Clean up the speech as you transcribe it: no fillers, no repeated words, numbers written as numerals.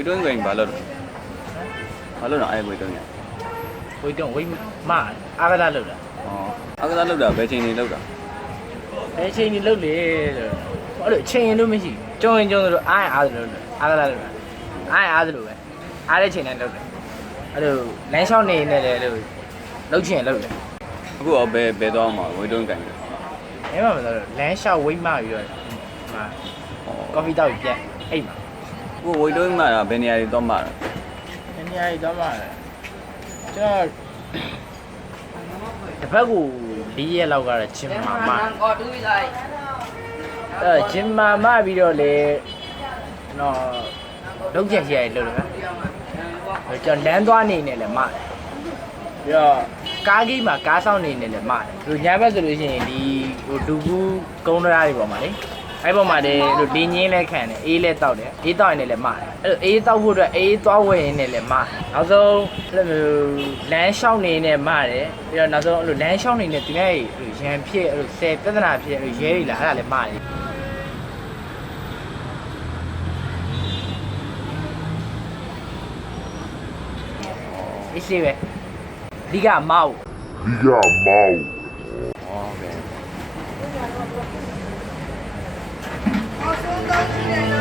We don't going balor. Balor na ay we don't ya. We don't we ma agada လောက်တာ อ๋อagada လောက်တာဘယ်ချိန်နေလောက်တာ ဘယ်ချိန်ကြီးလောက်လေဟိုလိုချိန်လို့မရှိကျုံရင်ကျုံလို့အားတယ်လို့agada လောက်တာအားတယ်လို့ပဲအားတဲ့ချိန်တိုင်းလောက်တယ်အဲ့လိုလမ်းလျှောက်နေနေလေလို့လောက်ချင်လောက်တယ် အခုတော့ဘယ်တော့မှ we don't going အဲမှာမလို့လမ်းလျှောက်ဝိတ်မှပြီးတော့မှာကော်ဖီတောက်ပြန်အိတ်မှာ အခု we don't မှာဘယ်နေရာတွေတော့မှာ ဒီနေရာကြီးတော့မှာကျွန်တော်တစ်ဖက်ကို4ရက်လောက်ကတော့ဂျင်မာမဂျင်မာမပြီးတော့လေကျွန်တော်လုံးချက်ရှိရတယ်လို့လေကျွန်တော်လမ်းသွားနေနေလဲမတယ်ပြီးတော့ကားကြီးမှာကားဆောင်နေနေလဲမတယ်သူညဘက်ဆိုလို့ရှိရင်ဒီဟိုဒူဘူးကုန်းတရားတွေပေါ်မှာလေအဲ့ပေါ်မှာလေလို့လင်းငင်းလဲခံတယ်အေးလဲတောက်တယ်အေးတောက်ရင်လည်းမတယ်အဲ့လိုအေးတောက်ဖို့အတွက်အေးသွားဝယ်ရင်လည်းမတယ်နောက်ဆုံးအဲ့လိုလမ်းလျှောက်နေနေမတယ်ပြီးတော့နောက်ဆုံးအဲ့လိုလမ်းလျှောက်နေနေဒီနေ့ရန်ဖြစ်အဲ့လိုဆယ်ပြဿနာဖြစ်အဲ့လိုရဲတွေလာအဲ့ဒါလည်းမတယ်အေးစေးပဲဒီကမောက် โอเค 我说高级人了。